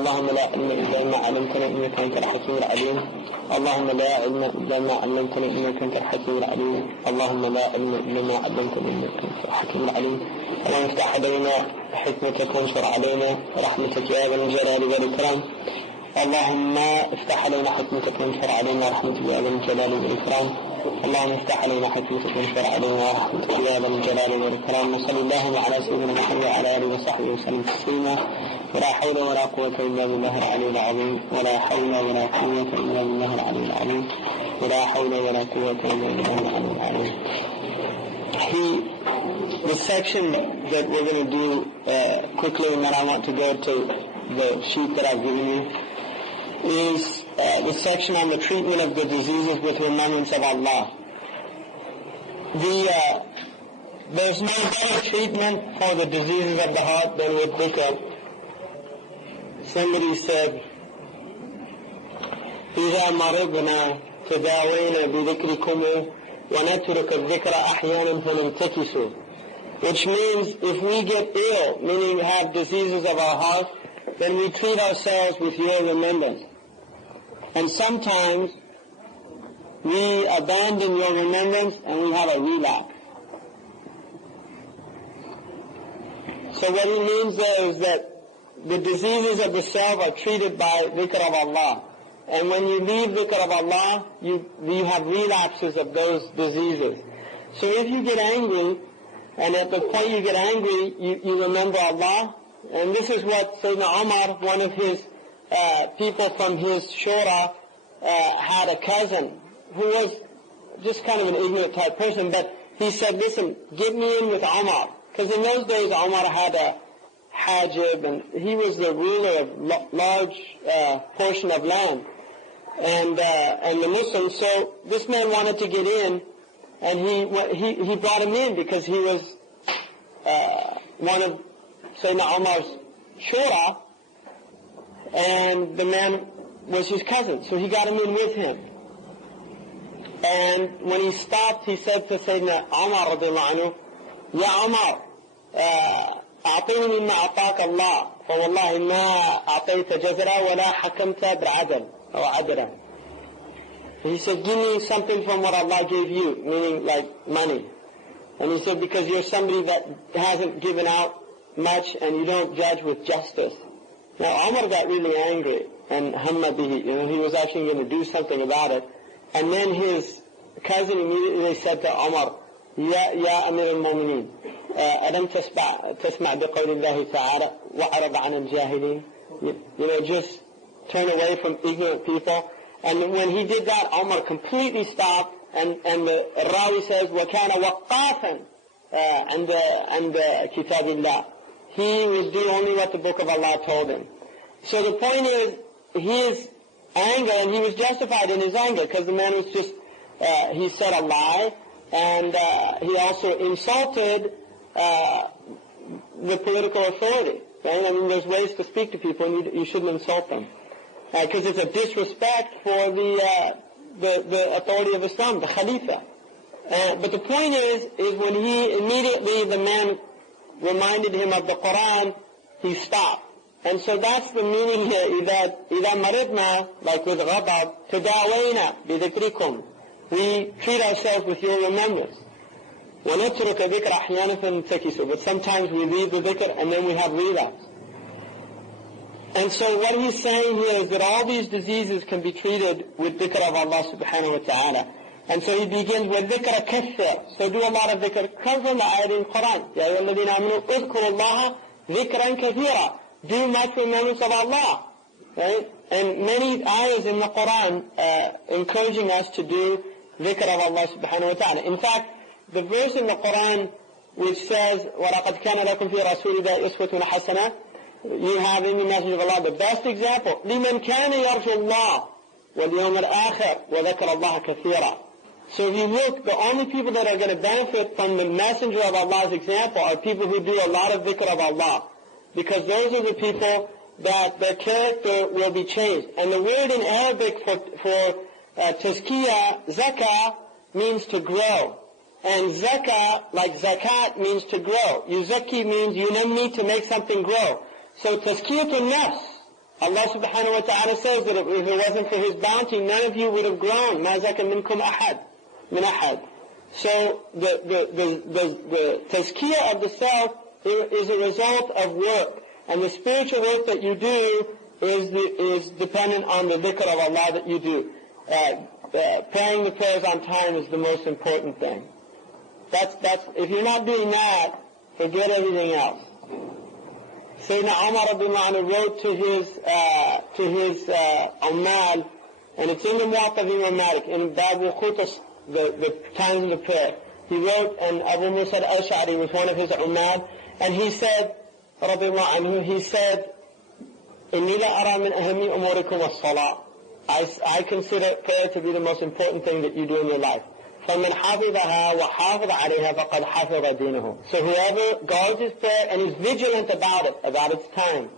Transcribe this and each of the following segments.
اللهم لا علم إلا ما علمتنا إنك أنت الحكيم العليم. اللهم لا علم إلا ما علمتنا إنك أنت الحكيم العليم. اللهم لا علم إلا ما علمتنا إنك أنت الحكيم العليم. اللهم افتح علينا حكمتك وانشر علينا رحمتك يا ذا الجلال والإكرام. اللهم افتح علينا حكمتك وانشر علينا رحمتك يا ذا الجلال والإكرام. اللهم افتح علينا حكمتك وانشر علينا رحمتك يا ذا الجلال والإكرام. وصلى الله على سيدنا محمد وعلى آله وصحبه وسلم تسليما. ولا حول ولا قوة إلا بالله العلي العظيم. ولا حول ولا قوة إلا بالله العلي العظيم. ولا حول ولا قوة إلا بالله العلي العظيم. The section that we're going to do quickly, and then I want to go to the sheet that I've given you, is the section on the treatment of the diseases with remembrance of Allah. There's no better treatment for the diseases of the heart than with dhikr. Somebody said, إِذَا مَرِضْنَا تَدَاوَيْنَا بِذِكْرِكُمْ وَنَتْرُكَ الذِّكْرَ أَحْيَانًا فَنَنْتَكِسُ. Which means if we get ill, meaning have diseases of our heart, then we treat ourselves with your remembrance. And sometimes we abandon your remembrance and we have a relapse. So what he means there is that the diseases of the self are treated by dhikr of Allah. And when you leave dhikr of Allah, you have relapses of those diseases. So if you get angry, and at the point you get angry, you remember Allah. And this is what Sayyidina Umar, one of his people from his shura, had a cousin who was just kind of an ignorant type person, but he said, listen, get me in with Umar. Because in those days Umar had a hajib, and he was the ruler of large portion of land, and the Muslims. So this man wanted to get in, and he brought him in because he was one of Sayyidina Umar's shura, and the man was his cousin, so he got him in with him. And when he stopped, he said to Sayyidina Umar radiallahu anhu, Ya Umar, أعطيني مما أعطاك الله فوالله ما أعطيت جزرا ولا حكمت بعدل أو عدلا. He said, give me something from what Allah gave you, meaning like money. And he said, because you're somebody that hasn't given out much and you don't judge with justice. Now Umar got really angry, and hamma bihi, he was actually going to do something about it. And then his cousin immediately said to Umar, Ya Amir al-Mu'mineen, ألم تسمع بقول الله تعالى وأعرض عن الجاهلين. Just turn away from ignorant people. And when he did that, Umar completely stopped, and the Rawi says, وَكَانَ وَقَّافًا عند كتاب الله. He was doing only what the book of Allah told him. So the point is, his anger, and he was justified in his anger, because the man was just, he said a lie, and he also insulted the political authority. Right? I mean, there's ways to speak to people, and you shouldn't insult them. Because it's a disrespect for the authority of Islam, the Khalifa. But the point is when he immediately, the man reminded him of the Quran, he stopped. And so that's the meaning here, إِذَا مَرِضْنَا, like with غَضَبْ, تَدَاوَيْنَا بِذِكْرِكُمْ. We treat ourselves with your remembrance. وَنَتْرُكَ ذِكْرَ أَحْيَانًا فَنْتَكِسُ. But sometimes we leave the dhikr and then we have relapse. And so what he's saying here is that all these diseases can be treated with dhikr of Allah subhanahu wa ta'ala. And so he begins with dhikr kathir. So do a lot of dhikr. Comes from the ayat in Quran. يَا أَيُّهَا الَّذِينَ آمَنُوا اذْكُرُوا اللَّهَ ذِكْرًا كَثِيرًا. Do much remembrance of Allah. Right? And many ayahs in the Quran encouraging us to do dhikr of Allah subhanahu wa ta'ala. In fact, the verse in the Quran which says, وَلَقَدْ كَانَ لَكُمْ فِي رَسُولِ اللَّهِ أُسْوَةٌ حَسَنَةٌ, you have in the message of Allah the best example. لِمَنْ كَانَ يَرْجُو اللَّهِ وَالْيَوْمَ الْآخِرِ وَذَكَرَ اللَّهَ كَثِيرًا. So if you look, the only people that are going to benefit from the messenger of Allah's example are people who do a lot of dhikr of Allah. Because those are the people that their character will be changed. And the word in Arabic for tazkiyah, zakah, means to grow. And zakah, like zakat, means to grow. Yuzaki means yunammi, to make something grow. So tazkiyatun nafs Allah subhanahu wa ta'ala says that if it wasn't for His bounty, none of you would have grown. مَا زَكَ مِنْكُمْ أَحَدٍ مِنْ أَحَدٍ. So the tazkiyah of the self is a result of work. And the spiritual work that you do is dependent on the dhikr of Allah that you do. Praying the prayers on time is the most important thing. That's if you're not doing that, forget everything else. Sayyidina Umar radiallahu anhu wrote to his Ummal, and it's in the Muwatta of Imam Malik, in Babu Khutas, the times of the prayer. He wrote, and Abu Musa al-Ash'ari was one of his Ummal, and he said, radiallahu anhu, he said, إِنِّي لَأَرَى مِنْ أَهَمِّ أُمُورِكُمْ الصَّلَاةِ. I consider prayer to be the most important thing that you do in your life. فَمَنْ حَفِظَهَا وَحَافِظَ عَلَيْهَا فَقَدْ حَفِظَ دِينَهُ. So whoever guards his prayer and is vigilant about its time,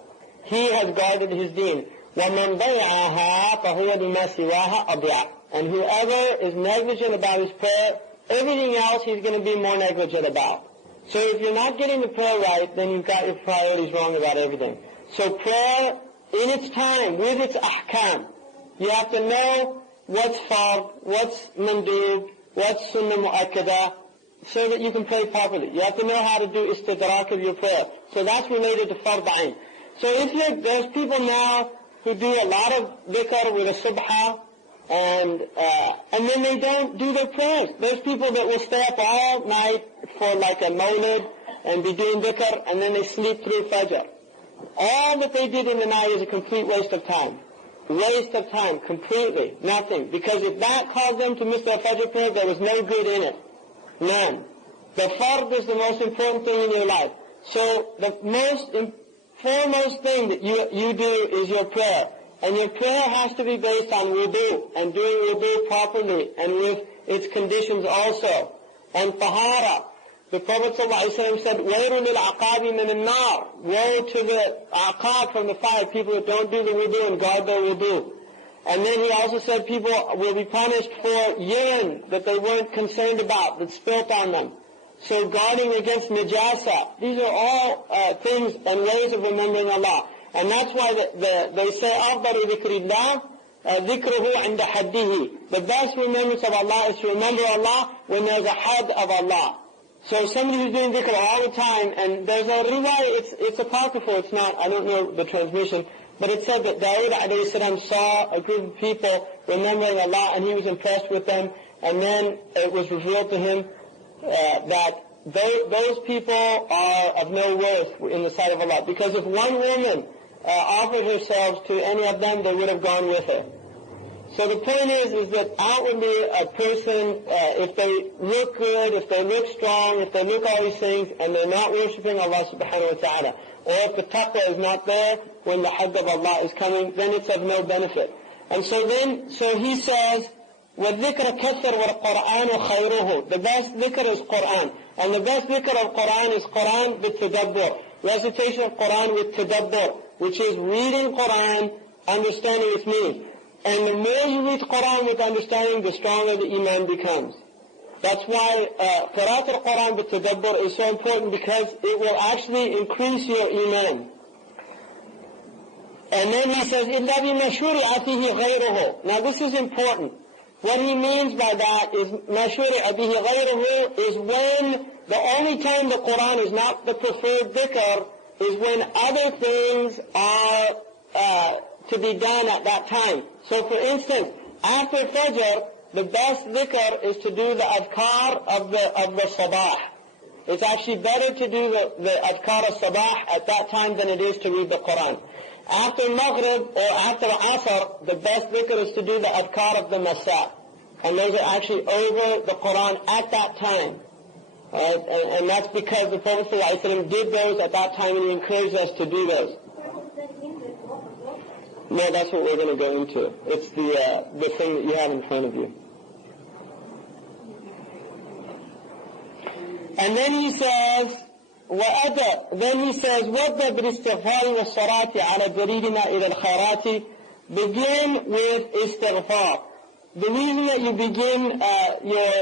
he has guarded his deen. وَمَنْ ضَيْعَهَا فَهُوَ لِمَا سِوَاهَا أَضِيعَ. And whoever is negligent about his prayer, everything else he's going to be more negligent about. So if you're not getting the prayer right, then you've got your priorities wrong about everything. So prayer in its time, with its ahkam, you have to know what's fard, what's mandub, what's sunnah mu'akkada, so that you can pray properly. You have to know how to do istidrak of your prayer. So that's related to fard ayn. So there's people now who do a lot of dhikr with a subha, and then they don't do their prayers. There's people that will stay up all night for like a mawlid and be doing dhikr, and then they sleep through fajr. All that they did in the night is a complete waste of time. Waste of time, completely, nothing. Because if that caused them to miss their fajr prayer, there was no good in it. None. The fard is the most important thing in your life. So the foremost thing that you do is your prayer. And your prayer has to be based on wudu, and doing wudu properly, and with its conditions also. And tahara. The Prophet ﷺ said, وَيْرُ لِلْعَقَابِ مِنَ النَّارِ. Woe to the aqab from the fire, people that don't do the wudu and guard their wudu. And then he also said people will be punished for urine that they weren't concerned about, that spilt on them. So guarding against najasa. These are all things and ways of remembering Allah. And that's why they say, أَفْضَلُ ذِكْرِ اللَّهِ ذِكْرُهُ عِنْدَ حَدِّهِ. The best remembrance of Allah is to remember Allah when there's a had of Allah. So somebody who's doing dhikr all the time, and there's a riwayah, it's apocryphal, it's not, I don't know the transmission, but it said that Dawood alayhi salam saw a group of people remembering Allah, and he was impressed with them, and then it was revealed to him that those people are of no worth in the sight of Allah. Because if one woman offered herself to any of them, they would have gone with her. So the point is that outwardly a person, if they look good, if they look strong, if they look all these things, and they're not worshipping Allah subhanahu wa ta'ala, or if the taqwa is not there when the haqq of Allah is coming, then it's of no benefit. And so he says, وَالذِّكْرَ كَثِّرْ وَالْقُرْآنُ خَيْرُهُ. The best dhikr is Qur'an. And the best dhikr of Qur'an is Qur'an with tadabbur. Recitation of Qur'an with tadabbur, which is reading Qur'an, understanding its meaning. And the more you read Qur'an with understanding, the stronger the iman becomes. That's why Qira'at al-Qur'an with tadabbur is so important, because it will actually increase your iman. And then he says, إِلَّا بِمَا شُرِعَ فِيهِ غَيْرُهُ. Now this is important. What he means by that is, مَا شُرِعَ بِهِ غَيْرُهُ is when the only time the Qur'an is not the preferred dhikr is when other things are to be done at that time. So for instance, after Fajr, the best dhikr is to do the adhkar of the sabah. It's actually better to do the adhkar of sabah at that time than it is to read the Qur'an. After Maghrib or after Asr, the best dhikr is to do the adhkar of the masa. And those are actually over the Qur'an at that time. And that's because the Prophet ﷺ did those at that time, and he encouraged us to do those. No, that's what we're going to go into. It's the thing that you have in front of you. And then he says, وَأَدَى بِالْإِسْتِغْفَارِ وَالصَّلَاةِ عَلَى جَرِيدِنَا إِلَى الْخَيْرَاتِ. Begin with istighfar. The reason that you begin your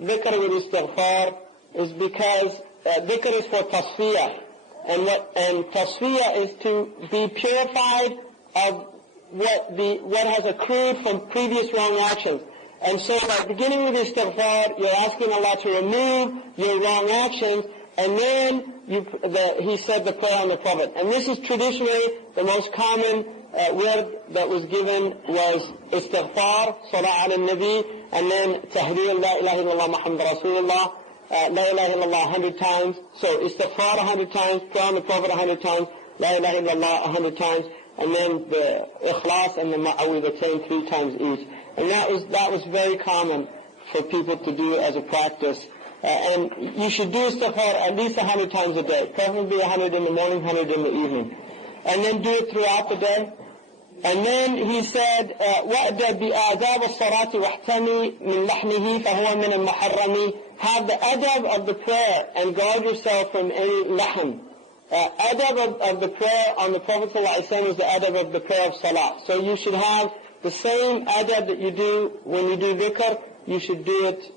dhikr with istighfar is because dhikr is for tasfiyah. And tasfiyah is to be purified of what has accrued from previous wrong actions. And so by beginning with istighfar, you're asking Allah to remove your wrong actions, and then he said the prayer on the Prophet. And this is traditionally the most common word that was given was istighfar, salah ala nabi, and then tahrir, la ilaha illallah Muhammad Rasulullah, la ilaha illallah 100 times. So istighfar 100 times, prayer on the Prophet 100 times, la ilaha illallah 100 times, and then the ikhlas and the ma'awidatayn 3 times each. And that was very common for people to do as a practice. And you should do istighfar at least 100 times a day, preferably 100 in the morning, 100 in the evening. And then do it throughout the day. And then he said, وَأْدَى بِآدَابِ الصَّلَاةِ وَاحْتَمِي مِنْ لَحْنِهِ فَهُوَ مِنَ الْمُحَرَّمِ. Have the adab of the prayer and guard yourself from any lahm. Adab of the prayer on the Prophet ﷺ is the adab of the prayer of salah. So you should have the same adab that you do when you do dhikr, you should do it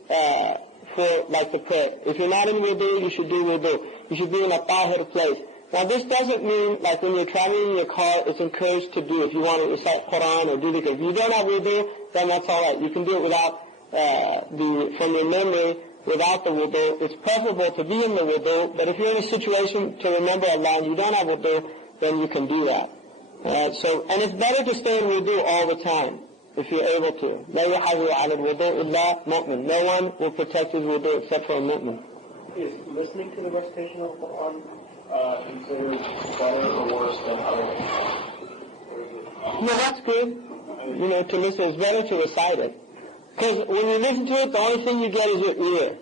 for like the prayer. If you're not in wudu, you should do wudu. You should be in a tahir place. Now this doesn't mean like when you're traveling in your car, it's encouraged to do if you want to recite Quran or do dhikr. If you don't have wudu, then that's alright. You can do it without from your memory, without the wudu. It's preferable to be in the wudu, but if you're in a situation to remember Allah and you don't have wudu, then you can do that. And it's better to stay in wudu all the time, if you're able to. لَا يُحَافِظُ عَلَى الْوُضُوءِ إِلَّا مُؤْمِنٌ. No one will protect his wudu except for a mu'min. Is listening to the recitation of the Quran considered better or worse than other? No, that's good. To listen is better to recite it. Because when you listen to it, the only thing you get is your ear.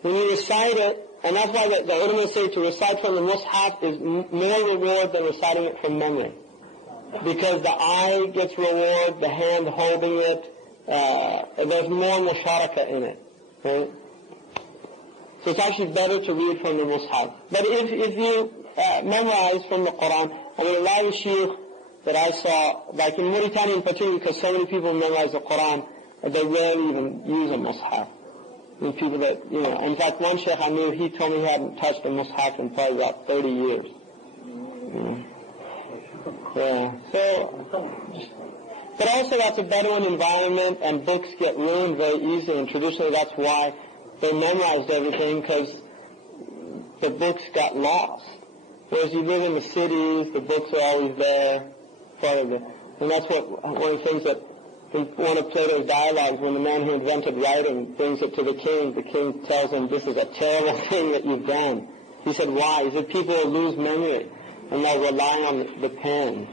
When you recite it, and that's why the ulama say to recite from the mushaf is more reward than reciting it from memory. Because the eye gets reward, the hand holding it, there's more musharaka in it. Right? So it's actually better to read from the mushaf. But if you memorize from the Quran, a lot of Shuyukh that I saw, like in Mauritania in particular, because so many people memorize the Quran, they rarely even use a mushaf. People that, in fact one Sheikh I knew, he told me he hadn't touched a mushaf in probably about 30 years. Yeah. But also that's a Bedouin environment, and books get ruined very easily, and traditionally that's why they memorized everything, because the books got lost. Whereas you live in the cities, the books are always there, and that's one of the things that in one of Plato's dialogues, when the man who invented writing brings it to the king tells him, this is a terrible thing that you've done. He said, why? He said, people will lose memory, and they'll rely on the pen.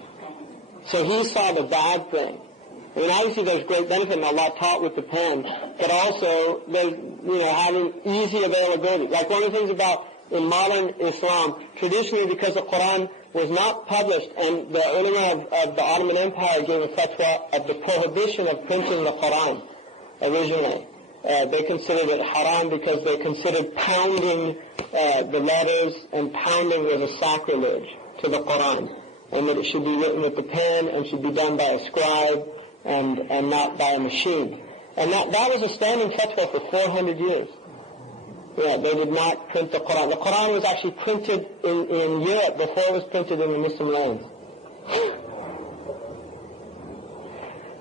So he saw the bad thing. I mean, obviously there's great benefit in Allah taught with the pen, but also there's, having easy availability. Like one of the things about in modern Islam, traditionally because the Quran was not published, and the ulama of the Ottoman Empire gave a fatwa of the prohibition of printing the Quran originally. They considered it haram because they considered pounding the letters, and pounding was a sacrilege to the Quran, and that it should be written with the pen and should be done by a scribe and not by a machine. And that was a standing fatwa for 400 years. Yeah, they would not print the Quran. The Quran was actually printed in Europe before it was printed in the Muslim lands.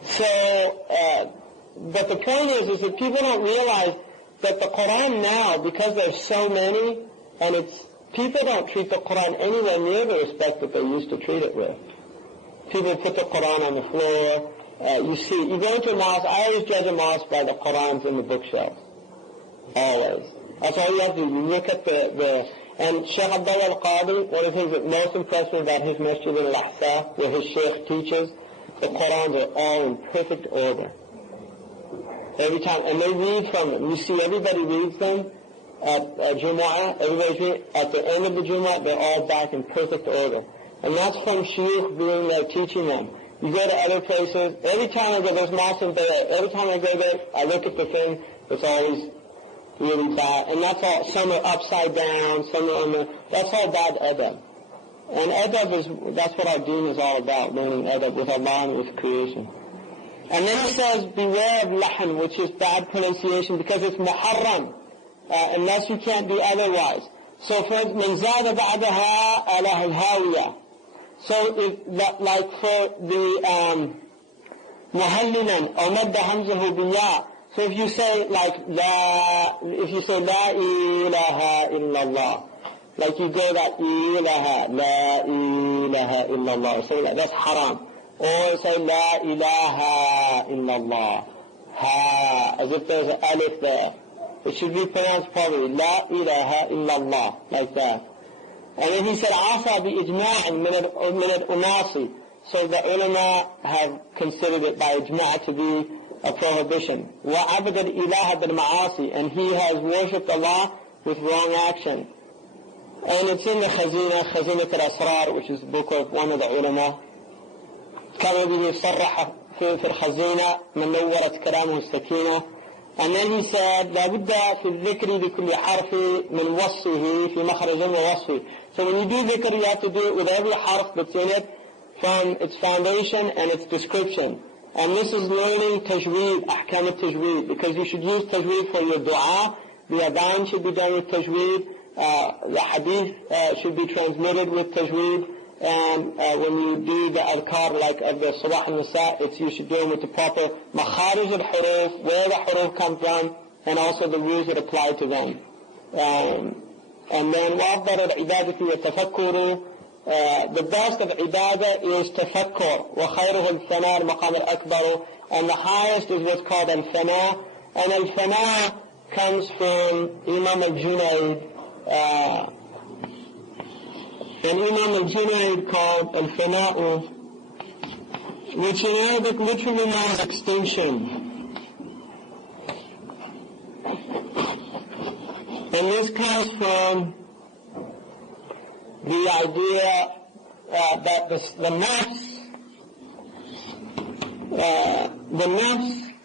So, but the point is that people don't realize that the Quran now, because there's so many, and people don't treat the Quran anywhere near the respect that they used to treat it with. People put the Quran on the floor. You go into a mosque, I always judge a mosque by the Qurans in the bookshelves. Always. That's all you have to do. You look at and Sheikh Abdullah al-Qadi, one of the things that most impressed me about his masjid in Al-Ahsa, where his Sheikh teaches, the Qurans are all in perfect order. Every time, and they read from them. You see everybody reads them at Jumu'ah, everybody's reading. At the end of the Jumu'ah, they're all back in perfect order. And that's from Shuyukh being there teaching them. You go to other places, every time I go, there's mosques in Beirut, every time I go there, I look at the thing, it's always really bad. And that's all, some are upside down, some are that's all bad adab. And adab that's what our deen is all about, learning adab with Allah and with creation. And then it says, beware of lahan, which is bad pronunciation, because it's muharram, unless you can't do otherwise. So for instance, من زاد بعدها على الهاوية. So like for the muhallilan or madda hamzahu biya. So if you say like la ilaha illallah, like you go that la ilaha illallah, say that, that's haram. Or say la ilaha illallah, ha, as if there's an alif there. It should be pronounced properly, la ilaha illallah, like that. And then he said, asa bi ijma'in min al-unasi. So the ulama have considered it by ijma' to be a prohibition. وَعَبَدَ الْإِلَهَ بِالْمَعَاصِي. And he has worshipped Allah with wrong action. And it's in the Khazinat al-Asrar, which is the book of one of the ulama. كما به صرح في الخزينة من نورت كلامه السكينة. And then he said, لابد في الذكر لكل حرف من وصفه في مخرج ووصفه. So when you do dhikr, you have to do it with every harf that's in it, from its foundation and its description. And this is learning tajweed, ahkam al-tajweed, because you should use tajweed for your dua. The adhan should be done with tajweed. The hadith should be transmitted with tajweed. And when you do the adhkar like of the sabah and nisa, you should do them with the proper makharij al-huruf, where the huruf come from, and also the rules that apply to them. And then وَأَفْضَلُ الْعِبَادَةِ وَتَفَكُّرُ. The best of ibadah is tafakkur. وَخَيْرُهُ الْفَنَاءُ الْمَقَامُ الْأَكْبَرُ. And the highest is what's called al-fana. And al-fana comes from Imam al-Junayd. And Imam al-Junayd called al-fana'u, which in Arabic literally means extinction. And this comes from the idea that the nafs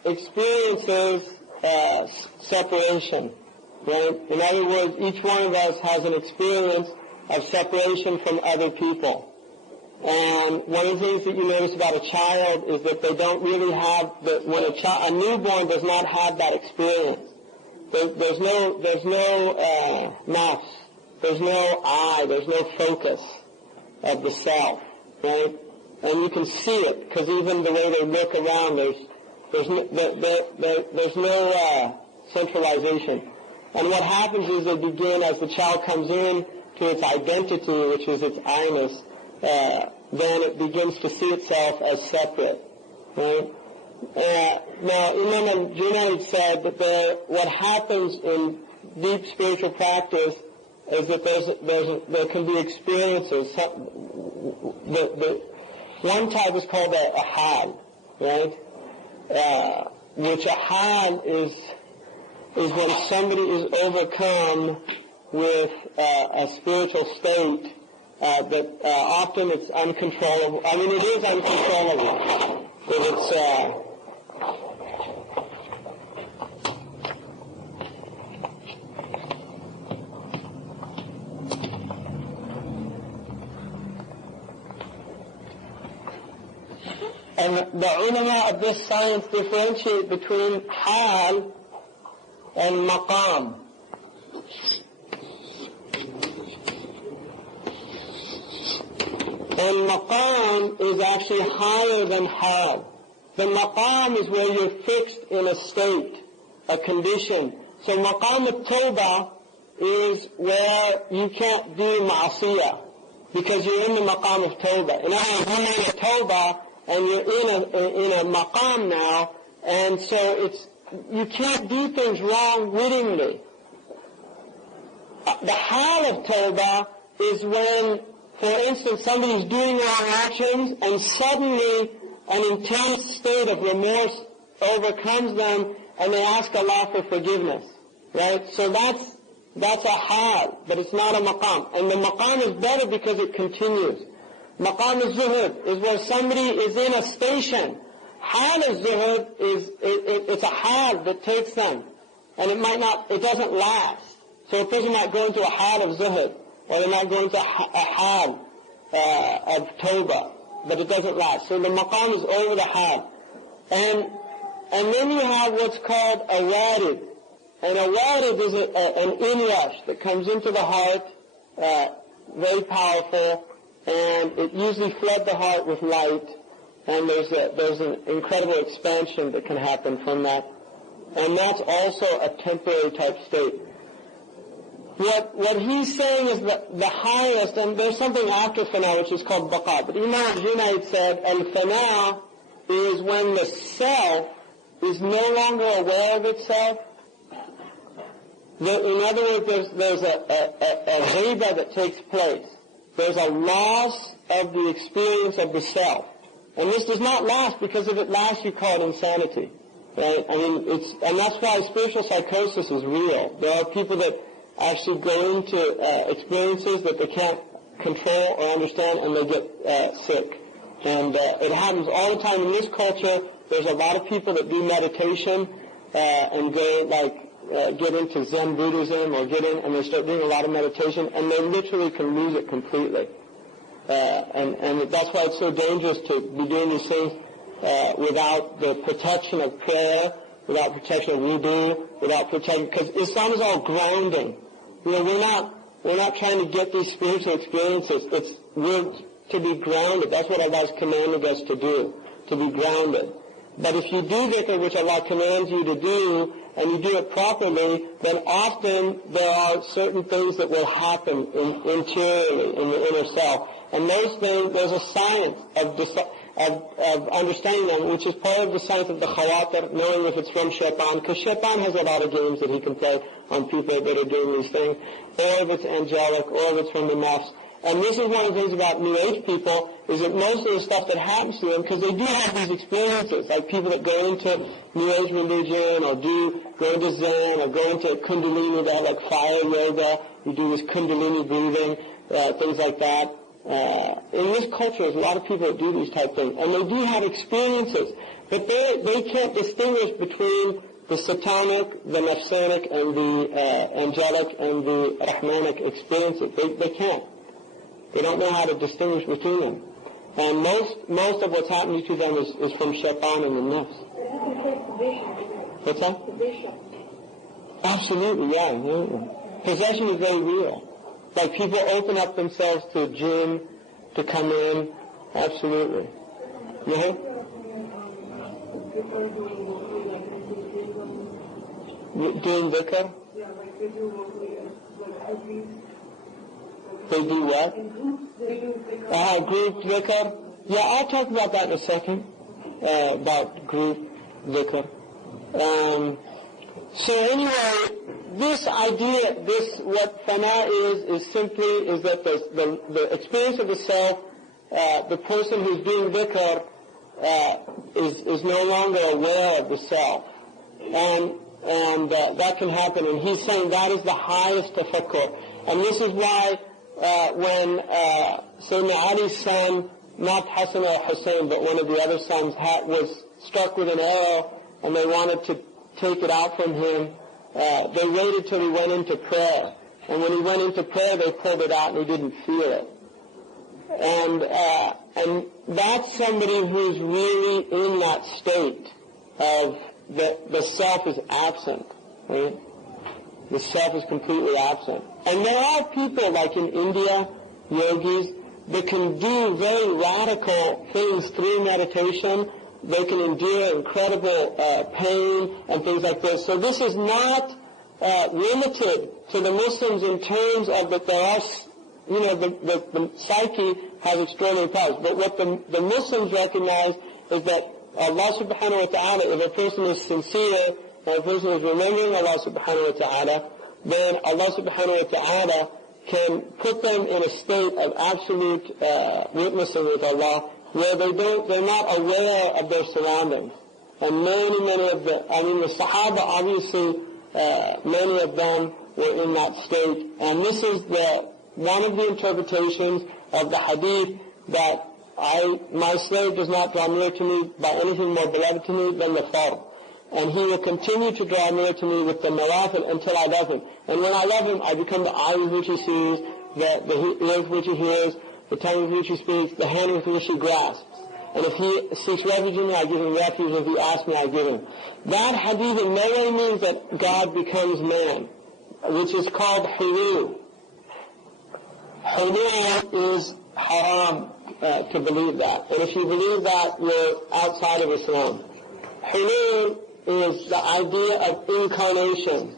experiences separation. Right? In other words, each one of us has an experience of separation from other people. And one of the things that you notice about a child is that they don't really have, when a newborn does not have that experience. There's no nafs, there's no I, there's no focus of the self, right? And you can see it, because even the way they look around, there's no centralization. And what happens is they begin, as the child comes in to its identity, which is its I-ness, then it begins to see itself as separate, right? Now, Imam al-Junayd said that what happens in deep spiritual practice is that there can be experiences. One type is called a hal, right? Which a hal is when somebody is overcome with a spiritual state that often it's uncontrollable. I mean, it is uncontrollable. But it's and the ulama of this science differentiate between hal and maqam. And maqam is actually higher than hal. The maqam is where you're fixed in a state, a condition. So maqam at-tawbah is where you can't do ma'asiyah, because you're in the maqam of tawbah. In other words, you're in a tawbah, and you're in a maqam now, and so you can't do things wrong wittingly. The hal of tawbah is when, for instance, somebody's doing wrong actions, and suddenly an intense state of remorse overcomes them, and they ask Allah for forgiveness, right? So that's a hal, but it's not a maqam. And the maqam is better because it continues. Maqam al-zuhud is where somebody is in a station. Hal al-zuhud it's a hal that takes them, and it doesn't last. So a person might go into a hal of zuhud, or they might go into a hal of tawbah, but it doesn't last. So the maqam is over the hal. And then you have what's called a warid. And a warid is an inrush that comes into the heart, very powerful, and it usually floods the heart with light, and there's an incredible expansion that can happen from that. And that's also a temporary type state. What he's saying is that the highest, and there's something after fana which is called baqa. But Imam Junaid said, al-fana is when the self is no longer aware of itself. In other words, there's a ghiba that takes place. There's a loss of the experience of the self. And this does not last, because if it lasts, you call it insanity. Right? I mean, and that's why spiritual psychosis is real. There are people that actually go into experiences that they can't control or understand, and they get sick. And it happens all the time in this culture. There's a lot of people that do meditation and go get into Zen Buddhism or and they start doing a lot of meditation, and they literally can lose it completely. And that's why it's so dangerous to be doing these things without the protection of prayer, without protection of wudu, without protection, because Islam is all grounding. We're not trying to get these spiritual experiences. We're to be grounded. That's what Allah has commanded us to do, to be grounded. But if you do dhikr, which Allah commands you to do, and you do it properly, then often there are certain things that will happen interiorly in the inner self. And those things, there's a science of understanding them, which is part of the science of the khawatir, knowing if it's from shaitan, because shaitan has a lot of games that he can play on people that are doing these things, or if it's angelic, or if it's from the nafs. And this is one of the things about New Age people, is that most of the stuff that happens to them, because they do have these experiences, like people that go into New Age religion, or go into Zen, or go into Kundalini, they have like fire yoga, you do this Kundalini breathing, things like that. In this culture, there's a lot of people that do these type things, and they do have experiences, but they can't distinguish between the satanic, the nafsanic, and the angelic, and the rahmanic experiences. They can't. They don't know how to distinguish between them. And most of what's happening to them is from shaitan and the nafs. What's that? Absolutely, yeah. Possession is very real. Like people open up themselves to jinn to come in. Absolutely. Yeah? Doing dhikr? They do what? Group dhikr? Yeah, I'll talk about that in a second, about group dhikr. So anyway, this idea, what fana is that the experience of the self, the person who's doing dhikr is no longer aware of the self. And that can happen. And he's saying that is the highest tafakkur. And this is why when Sayyidina Ali's son, not Hassan or Hussein, but one of the other sons, was struck with an arrow, and they wanted to take it out from him, they waited till he went into prayer. And when he went into prayer, they pulled it out, and he didn't feel it. And that's somebody who's really in that state of the self is absent, right? The self is completely absent. And there are people, like in India, yogis, that can do very radical things through meditation. They can endure incredible pain and things like this. So this is not limited to the Muslims in terms of that there are, the psyche has extraordinary powers. But what the Muslims recognize is that Allah subhanahu wa ta'ala, if a person is sincere, if a person is remembering Allah subhanahu wa ta'ala, then Allah subhanahu wa ta'ala can put them in a state of absolute witnessing with Allah, where they're not aware of their surroundings. And many of the Sahaba, obviously, many of them were in that state. And this is one of the interpretations of the hadith that my slave does not draw near to me by anything more beloved to me than the fard. And he will continue to draw near to me with the nawafil until I love him. And when I love him, I become the eyes which he sees, the ears which he hears, the tongue with which he speaks, the hand with which he grasps. And if he seeks refuge in me, I give him refuge. If he asks me, I give him. That hadith in no way means that God becomes man, which is called hulul. Hulul is haram to believe that. And if you believe that, you're outside of Islam. Hulul is the idea of incarnation.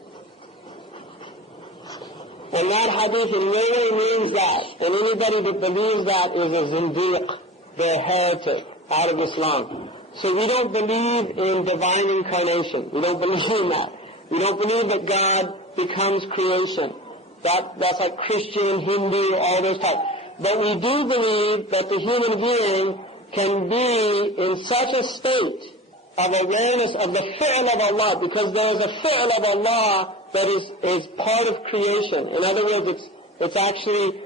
And that hadith in no way means that. And anybody that believes that is a zindiq. They're a heretic out of Islam. So we don't believe in divine incarnation. We don't believe in that. We don't believe that God becomes creation. That's like Christian, Hindu, all those types. But we do believe that the human being can be in such a state of awareness of the fi'l of Allah, because there is a fi'l of Allah that is part of creation. In other words, it's actually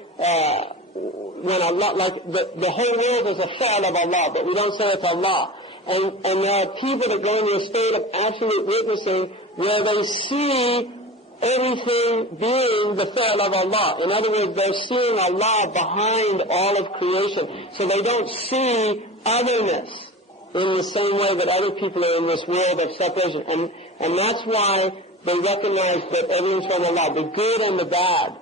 when Allah, like the whole world is a fi'l of Allah, but we don't say it's Allah. And there are people that go into a state of absolute witnessing where they see everything being the fi'l of Allah. In other words, they're seeing Allah behind all of creation. So they don't see otherness in the same way that other people are in this world of separation. And that's why they recognize that everything's from Allah, the good and the bad.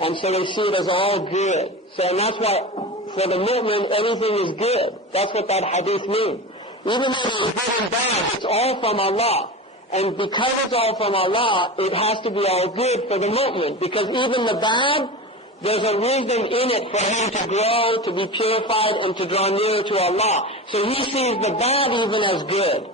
And so they see it as all good. So, and that's why for the mu'min, everything is good. That's what that hadith means. Even though it's good and bad, it's all from Allah. And because it's all from Allah, it has to be all good for the mu'min. Because even the bad, there's a wisdom in it for him to grow, to be purified, and to draw nearer to Allah. So he sees the bad even as good.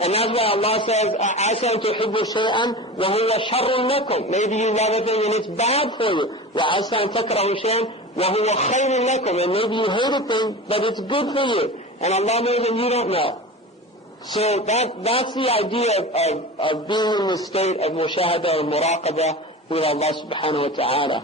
And that's why Allah says, عَسَىٰ تُحِبُّ شَيْئًا وَهُوَ شَرٌ لَكُمْ. Maybe you love a thing and it's bad for you. وَعَسَىٰ تَكْرَهُ شَيْئًا وَهُوَ خَيْرٌ لَكُمْ. And maybe you hate a thing, but it's good for you. And Allah knows and you don't know. So that's the idea of being in the state of mushahada or muraqabah with Allah subhanahu wa ta'ala.